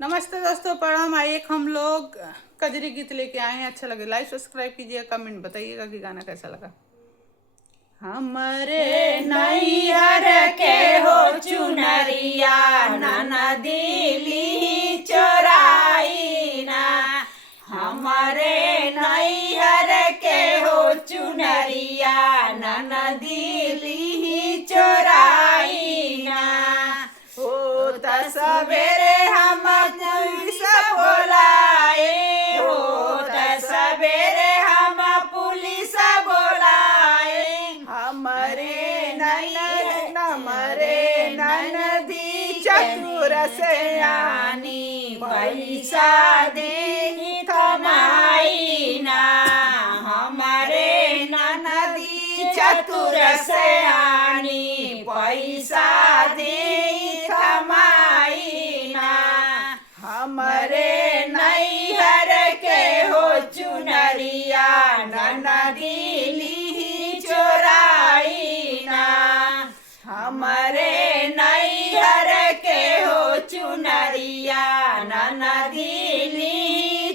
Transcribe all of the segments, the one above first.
नमस्ते दोस्तों, प्रणाम। आइए हम लोग कजरी गीत लेके आए हैं। अच्छा लगे लाइक सब्सक्राइब कीजिएगा, कमेंट बताइएगा कि गाना कैसा लगा। हमरे नैहर के हो चुनरिया ननदिली चोराई ना। हमारे नैहर के हो चुनरिया ननदिली चोराई ना। हो त सवेरे हम पुलिस बोलाए, हो त सवेरे हम पुलिस बोलाए। हमरे ननदी चतुर सयानी पैसा दे कमाई ना। हमारे ननदी चतुर सयानी पैसा दे कमाई ना। हमरे नैहर के हो चुनरिया ननदिली चोराई ना। हमारे नैहर के हो चुनरिया ननदिली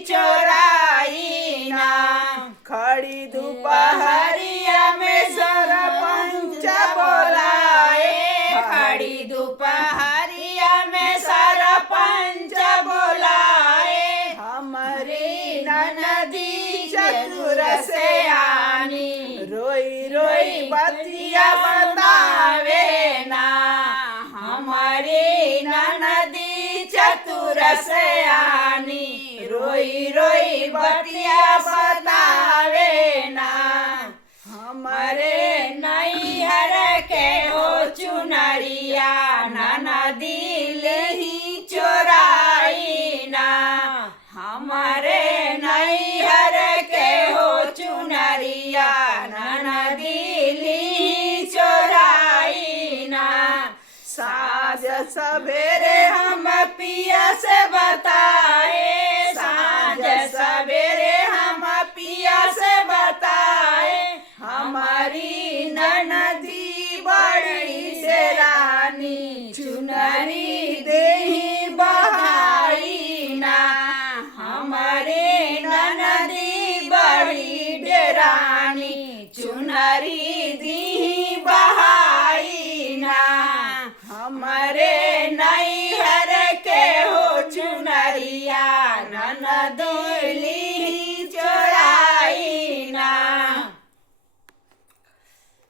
चोराई ना। खड़ी दोपहरिया में सरपंच बोलाए, खड़ी दोपहरिया में सरपंच बोलाए। हमारी ननदी चतुर सयानी रोई रोई बतिया बतावे ना। हमारी ननदी चतुर सयानी रोई रोई बतिया बतावे ना। हमारे नैहर के हो चुनरिया ननदिली चोराई ना। हमारे नैहर के हो चुनरिया ननदिली चोराई ना। साँझ सवेरे हम पिया से बताए, साँझ सवेरे हम पिया से बताए। हमारी ननदी बड़ी